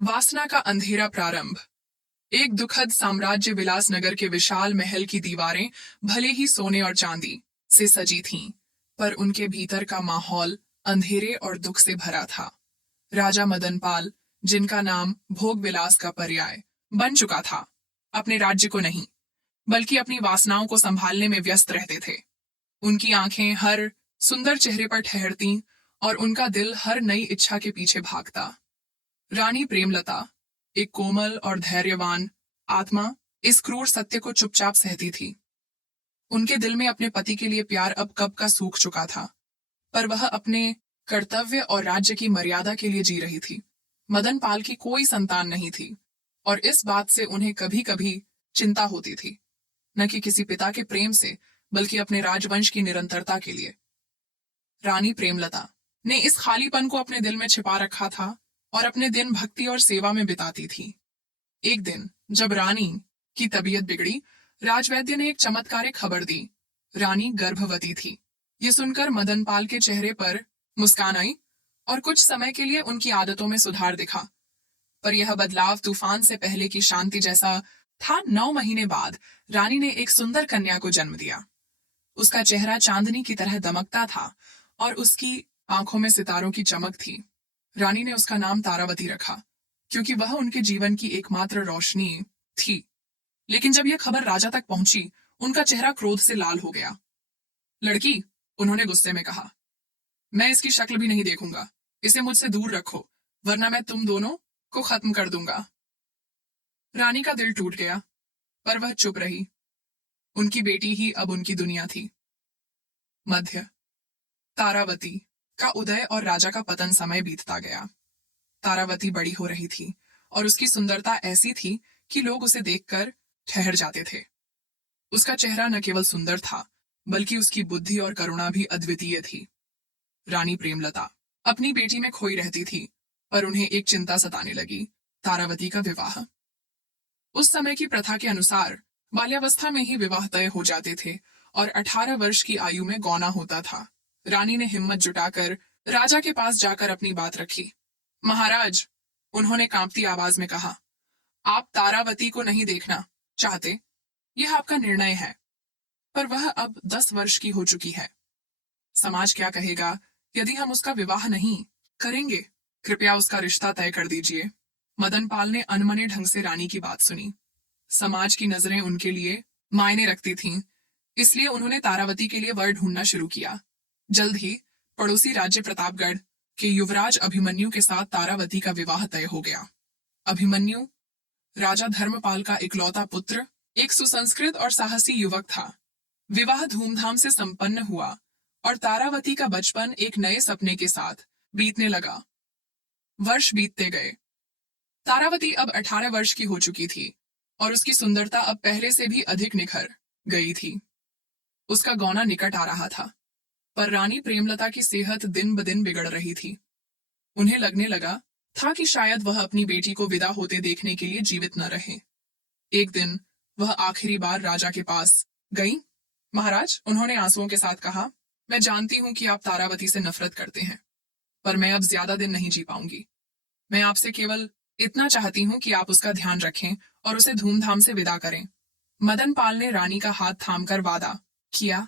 वासना का अंधेरा प्रारंभ। एक दुखद साम्राज्य विलास नगर के विशाल महल की दीवारें भले ही सोने और चांदी से सजी थीं, पर उनके भीतर का माहौल अंधेरे और दुख से भरा था। राजा मदनपाल, जिनका नाम भोग विलास का पर्याय बन चुका था, अपने राज्य को नहीं बल्कि अपनी वासनाओं को संभालने में व्यस्त रहते थे। उनकी आंखें हर सुंदर चेहरे पर ठहरती और उनका दिल हर नई इच्छा के पीछे भागता। रानी प्रेमलता, एक कोमल और धैर्यवान आत्मा, इस क्रूर सत्य को चुपचाप सहती थी। उनके दिल में अपने पति के लिए प्यार अब कब का सूख चुका था, पर वह अपने कर्तव्य और राज्य की मर्यादा के लिए जी रही थी। मदन पाल की कोई संतान नहीं थी और इस बात से उन्हें कभी कभी चिंता होती थी, न कि किसी पिता के प्रेम से, बल्कि अपने राजवंश की निरंतरता के लिए। रानी प्रेमलता ने इस खालीपन को अपने दिल में छिपा रखा था और अपने दिन भक्ति और सेवा में बिताती थी। एक दिन जब रानी की तबीयत बिगड़ी, राजवैद्य ने एक चमत्कारिक खबर दी। रानी गर्भवती थी। ये सुनकर मदनपाल के चेहरे पर मुस्कान आई और कुछ समय के लिए उनकी आदतों में सुधार दिखा। पर यह बदलाव तूफान से पहले की शांति जैसा था। 9 महीने बाद रानी ने एक सुंदर कन्या को जन्म दिया। उसका चेहरा चांदनी की तरह दमकता था और उसकी आंखों में सितारों की चमक थी। रानी ने उसका नाम तारावती रखा, क्योंकि वह उनके जीवन की एकमात्र रोशनी थी। लेकिन जब यह खबर राजा तक पहुंची, उनका चेहरा क्रोध से लाल हो गया। लड़की, उन्होंने गुस्से में कहा, मैं इसकी शक्ल भी नहीं देखूंगा। इसे मुझसे दूर रखो, वरना मैं तुम दोनों को खत्म कर दूंगा। रानी का दिल टूट गया, पर वह चुप रही। उनकी बेटी ही अब उनकी दुनिया थी। मध्य। तारावती का उदय और राजा का पतन समय बीतता गया। तारावती बड़ी हो रही थी और उसकी सुंदरता ऐसी थी कि लोग उसे देखकर ठहर जाते थे। उसका चेहरा न केवल सुंदर था, बल्कि उसकी बुद्धि और करुणा भी अद्वितीय थी। रानी प्रेमलता अपनी बेटी में खोई रहती थी, पर उन्हें एक चिंता सताने लगी, तारावती का विवाह। उस समय की प्रथा के अनुसार बाल्यावस्था में ही विवाह तय हो जाते थे और 18 वर्ष की आयु में गौना होता था। रानी ने हिम्मत जुटाकर राजा के पास जाकर अपनी बात रखी। महाराज, उन्होंने कांपती आवाज में कहा, आप तारावती को नहीं देखना चाहते, यह आपका निर्णय है, पर वह अब 10 वर्ष की हो चुकी है। समाज क्या कहेगा यदि हम उसका विवाह नहीं करेंगे? कृपया उसका रिश्ता तय कर दीजिए। मदनपाल ने अनमने ढंग से रानी की बात सुनी। समाज की नजरें उनके लिए मायने रखती थीं, इसलिए उन्होंने तारावती के लिए वर ढूंढना शुरू किया। जल्द ही पड़ोसी राज्य प्रतापगढ़ के युवराज अभिमन्यु के साथ तारावती का विवाह तय हो गया। अभिमन्यु राजा धर्मपाल का इकलौता पुत्र, एक सुसंस्कृत और साहसी युवक था। विवाह धूमधाम से संपन्न हुआ और तारावती का बचपन एक नए सपने के साथ बीतने लगा। वर्ष बीतते गए। तारावती अब 18 वर्ष की हो चुकी थी और उसकी सुंदरता अब पहले से भी अधिक निखर गई थी। उसका गौना निकट आ रहा था, पर रानी प्रेमलता की सेहत दिन ब दिन बिगड़ रही थी। उन्हें लगने लगा था कि शायद वह अपनी बेटी को विदा होते देखने के लिए जीवित न रहे। एक दिन वह आखिरी बार राजा के पास गई। महाराज, उन्होंने आंसुओं के साथ कहा, मैं जानती हूं कि आप तारावती से नफरत करते हैं, पर मैं अब ज्यादा दिन नहीं जी पाऊंगी। मैं आपसे केवल इतना चाहती हूं कि आप उसका ध्यान रखें और उसे धूमधाम से विदा करें। मदनपाल ने रानी का हाथ थामकर वादा किया,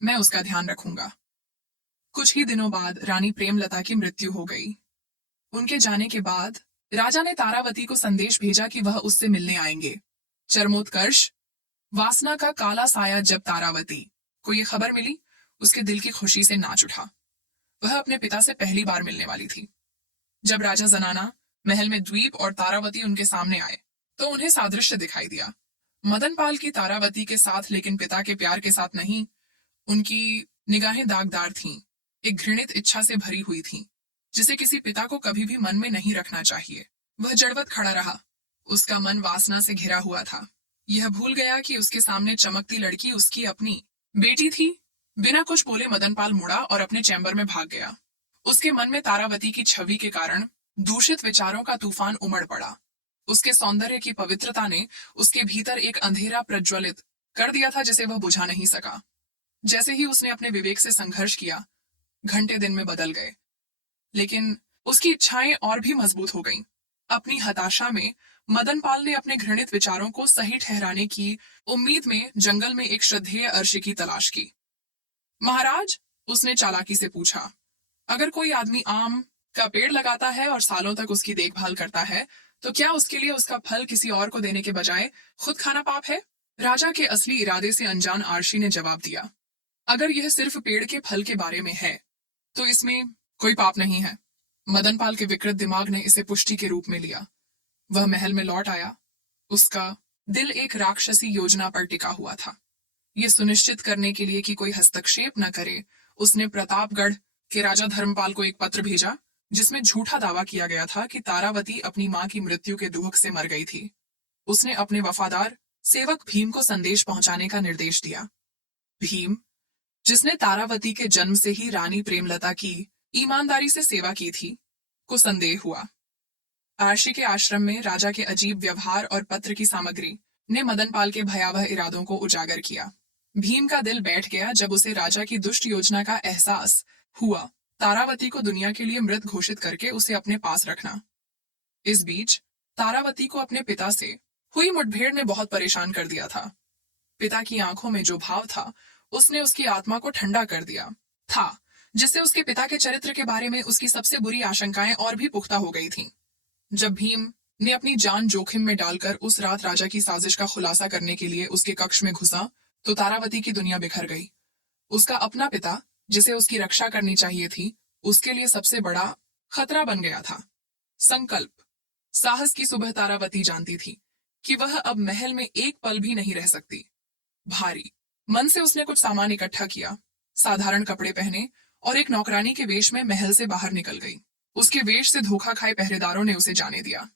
मैं उसका ध्यान रखूंगा। कुछ ही दिनों बाद रानी प्रेमलता की मृत्यु हो गई। उनके जाने के बाद राजा ने तारावती को संदेश भेजा कि वह उससे मिलने आएंगे। चरमोत्कर्ष। वासना का काला साया जब तारावती को यह खबर मिली, उसके दिल की खुशी से नाच उठा। वह अपने पिता से पहली बार मिलने वाली थी। जब राजा जनाना महल में द्वीप और तारावती उनके सामने आए, तो उन्हें सादृश्य दिखाई दिया। मदनपाल की तारावती के साथ, लेकिन पिता के प्यार के साथ नहीं। उनकी निगाहें दागदार थीं, एक घृणित इच्छा से भरी हुई थीं, जिसे किसी पिता को कभी भी मन में नहीं रखना चाहिए। वह जड़वत खड़ा रहा। उसका मन वासना से घिरा हुआ था। यह भूल गया कि उसके सामने चमकती लड़की उसकी अपनी बेटी थी। बिना कुछ बोले मदनपाल मुड़ा और अपने चैम्बर में भाग गया। उसके मन में तारावती की छवि के कारण दूषित विचारों का तूफान उमड़ पड़ा। उसके सौंदर्य की पवित्रता ने उसके भीतर एक अंधेरा प्रज्वलित कर दिया था, जिसे वह बुझा नहीं सका। जैसे ही उसने अपने विवेक से संघर्ष किया, घंटे दिन में बदल गए, लेकिन उसकी इच्छाएं और भी मजबूत हो गईं। अपनी हताशा में मदनपाल ने अपने घृणित विचारों को सही ठहराने की उम्मीद में जंगल में एक श्रद्धेय अर्शी की तलाश की। महाराज, उसने चालाकी से पूछा, अगर कोई आदमी आम का पेड़ लगाता है और सालों तक उसकी देखभाल करता है, तो क्या उसके लिए उसका फल किसी और को देने के बजाय खुद खाना पाप है? राजा के असली इरादे से अनजान आर्शी ने जवाब दिया, अगर यह सिर्फ पेड़ के फल के बारे में है, तो इसमें कोई पाप नहीं है। मदनपाल के विकृत दिमाग ने इसे पुष्टि के रूप में लिया। वह महल में लौट आया। उसका दिल एक राक्षसी योजना पर टिका हुआ था। यह सुनिश्चित करने के लिए कि कोई हस्तक्षेप न करे, उसने प्रतापगढ़ के राजा धर्मपाल को एक पत्र भेजा, जिसमें झूठा दावा किया गया था कि तारावती अपनी मां की मृत्यु के दुख से मर गई थी। उसने अपने वफादार सेवक भीम को संदेश पहुंचाने का निर्देश दिया। भीम, जिसने तारावती के जन्म से ही रानी प्रेमलता की ईमानदारी से सेवा की थी, को संदेह हुआ। आर्शी के आश्रम में राजा के अजीब व्यवहार और पत्र की सामग्री ने मदनपाल के भयावह इरादों को उजागर किया। भीम का दिल बैठ गया जब उसे राजा की दुष्ट योजना का एहसास हुआ, तारावती को दुनिया के लिए मृत घोषित करके उसे अपने पास रखना। इस बीच तारावती को अपने पिता से हुई मुठभेड़ ने बहुत परेशान कर दिया था। पिता की आंखों में जो भाव था, उसने उसकी आत्मा को ठंडा कर दिया था, जिससे उसके पिता के चरित्र के बारे में उसकी सबसे बुरी आशंकाएं और भी पुख्ता हो गई थीं। जब भीम ने अपनी जान जोखिम में डालकर उस रात राजा की साजिश का खुलासा करने के लिए उसके कक्ष में घुसा, तो तारावती की दुनिया बिखर गई। उसका अपना पिता, जिसे उसकी रक्षा करनी चाहिए थी, उसके लिए सबसे बड़ा खतरा बन गया था। संकल्प, साहस की सुबह तारावती जानती थी कि वह अब महल में एक पल भी नहीं रह सकती। भारी मन से उसने कुछ सामान इकट्ठा किया, साधारण कपड़े पहने और एक नौकरानी के वेश में महल से बाहर निकल गई। उसके वेश से धोखा खाए पहरेदारों ने उसे जाने दिया।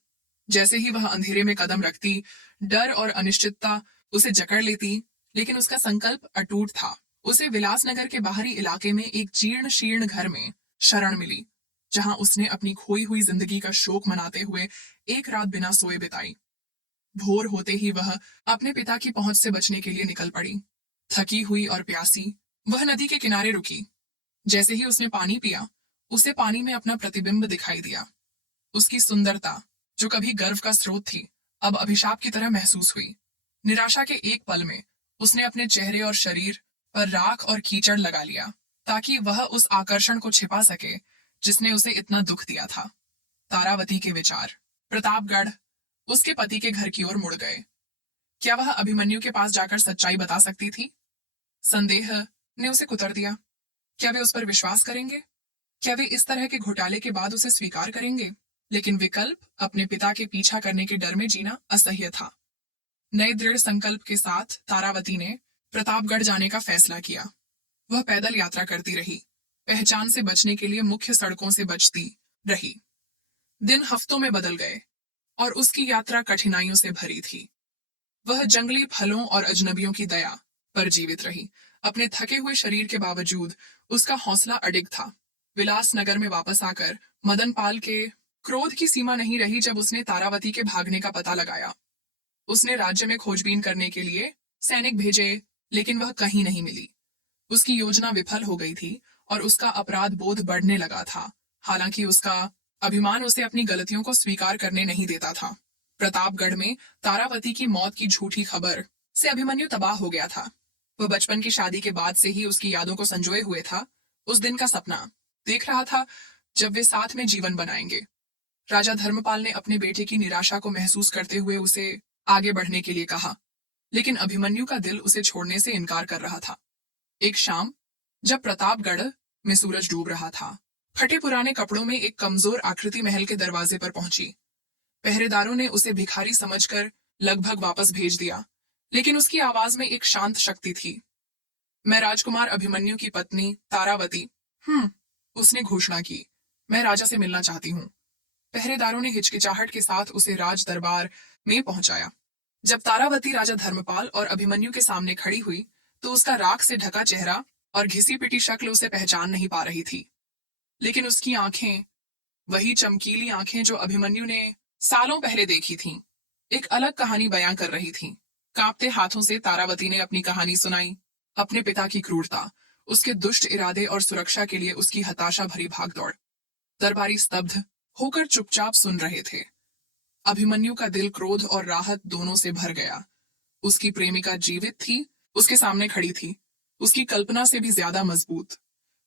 जैसे ही वह अंधेरे में कदम रखती, डर और अनिश्चितता उसे जकड़ लेती, लेकिन उसका संकल्प अटूट था। उसे विलासनगर के बाहरी इलाके में एक जीर्ण शीर्ण घर में शरण मिली, जहां उसने अपनी खोई हुई जिंदगी का शोक मनाते हुए एक रात बिना सोए बिताई। भोर होते ही वह अपने पिता की पहुंच से बचने के लिए निकल पड़ी। थकी हुई और प्यासी वह नदी के किनारे रुकी। जैसे ही उसने पानी पिया, उसे पानी में अपना प्रतिबिंब दिखाई दिया। उसकी सुंदरता, जो कभी गर्व का स्रोत थी, अब अभिशाप की तरह महसूस हुई। निराशा के एक पल में उसने अपने चेहरे और शरीर पर राख और कीचड़ लगा लिया, ताकि वह उस आकर्षण को छिपा सके जिसने उसे इतना दुख दिया था। तारावती के विचार प्रतापगढ़ उसके पति के घर की ओर मुड़ गए। क्या वह अभिमन्यु के पास जाकर सच्चाई बता सकती थी? संदेह ने उसे कुतर दिया। क्या वे उस पर विश्वास करेंगे? क्या वे इस तरह के घोटाले के बाद उसे स्वीकार करेंगे? लेकिन विकल्प अपने पिता के पीछा करने के डर में जीना असह्य था। नए दृढ़ संकल्प के साथ तारावती ने प्रतापगढ़ जाने का फैसला किया। वह पैदल यात्रा करती रही, पहचान से बचने के लिए मुख्य सड़कों से बचती रही। दिन हफ्तों में बदल गए और उसकी यात्रा कठिनाइयों से भरी थी। वह जंगली फलों और अजनबियों की दया पर जीवित रही। अपने थके हुए शरीर के बावजूद उसका हौसला अडिग था। विलासनगर में वापस आकर मदनपाल के क्रोध की सीमा नहीं रही जब उसने तारावती के भागने का पता लगाया। उसने राज्य में खोजबीन करने के लिए सैनिक भेजे, लेकिन वह कहीं नहीं मिली। उसकी योजना विफल हो गई थी और उसका अपराध बोध बढ़ने लगा था। हालांकि उसका अभिमान उसे अपनी गलतियों को स्वीकार करने नहीं देता था। प्रतापगढ़ में तारावती की मौत की झूठी खबर से अभिमन्यु तबाह हो गया था। वह बचपन की शादी के बाद से ही उसकी यादों को संजोए हुए था। उस दिन का सपना देख रहा था जब वे साथ में जीवन बनाएंगे। राजा धर्मपाल ने अपने बेटे की निराशा को महसूस करते हुए उसे आगे बढ़ने के लिए कहा, लेकिन अभिमन्यु का दिल उसे छोड़ने से इनकार कर रहा था। एक शाम, जब प्रतापगढ़ में सूरज डूब रहा था, फटे पुराने कपड़ों में एक कमजोर आकृति महल के दरवाजे पर पहुंची। पहरेदारों ने उसे भिखारी समझकर लगभग वापस भेज दिया, लेकिन उसकी आवाज में एक शांत शक्ति थी। मैं राजकुमार अभिमन्यु की पत्नी तारावती, उसने घोषणा की। मैं राजा से मिलना चाहती हूँ। पहरेदारों ने हिचकिचाहट के साथ उसे राज दरबार में पहुंचाया। जब तारावती राजा धर्मपाल और अभिमन्यु के सामने खड़ी हुई, तो उसका राख से ढका चेहरा और घिसी पिटी शक्ल उसे पहचान नहीं पा रही थी। लेकिन उसकी आंखें, वही चमकीली आंखें जो अभिमन्यु ने सालों पहले देखी थीं, एक अलग कहानी बयां कर रही थीं। कांपते हाथों से तारावती ने अपनी कहानी सुनाई। अपने पिता की क्रूरता, उसके दुष्ट इरादे और सुरक्षा के लिए उसकी हताशा भरी भागदौड़। दरबारी स्तब्ध होकर चुपचाप सुन रहे थे। अभिमन्यु का दिल क्रोध और राहत दोनों से भर गया। उसकी प्रेमिका जीवित थी, उसके सामने खड़ी थी, उसकी कल्पना से भी ज्यादा मजबूत।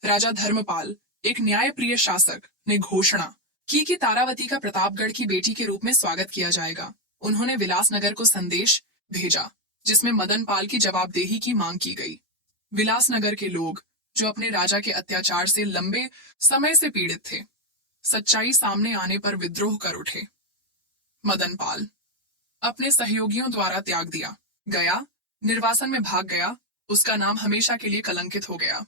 राजा धर्मपाल, एक न्यायप्रिय शासक, ने घोषणा की कि तारावती का प्रतापगढ़ की बेटी के रूप में स्वागत किया जाएगा। उन्होंने विलासनगर को संदेश भेजा, जिसमें मदन पाल की जवाबदेही की मांग की गई। विलासनगर के लोग, जो अपने राजा के अत्याचार से लंबे समय से पीड़ित थे, सच्चाई सामने आने पर विद्रोह कर उठे। मदन पाल अपने सहयोगियों द्वारा त्याग दिया गया, निर्वासन में भाग गया, उसका नाम हमेशा के लिए कलंकित हो गया।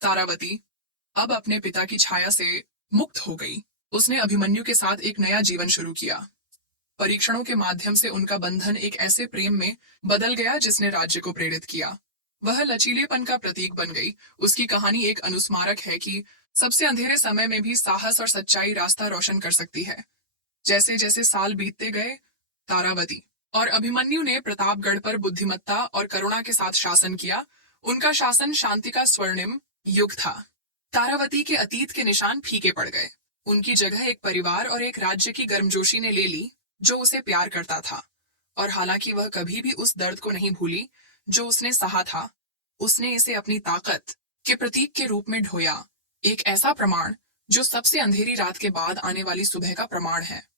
तारावती अब अपने पिता की छाया से मुक्त हो गई। उसने अभिमन्यु के साथ एक नया जीवन शुरू किया। परीक्षणों के माध्यम से उनका बंधन एक ऐसे प्रेम में बदल गया जिसने राज्य को प्रेरित किया। वह लचीलेपन का प्रतीक बन गई। उसकी कहानी एक अनुस्मारक है कि सबसे अंधेरे समय में भी साहस और सच्चाई रास्ता रोशन कर सकती है। जैसे जैसे साल बीतते गए, तारावती और अभिमन्यु ने प्रतापगढ़ पर बुद्धिमत्ता और करुणा के साथ शासन किया। उनका शासन शांति का स्वर्णिम युग था। तारावती के अतीत के निशान फीके पड़ गए। उनकी जगह एक परिवार और एक राज्य की गर्मजोशी ने ले ली, जो उसे प्यार करता था। और हालांकि वह कभी भी उस दर्द को नहीं भूली जो उसने सहा था, उसने इसे अपनी ताकत के प्रतीक के रूप में ढोया। एक ऐसा प्रमाण जो सबसे अंधेरी रात के बाद आने वाली सुबह का प्रमाण है।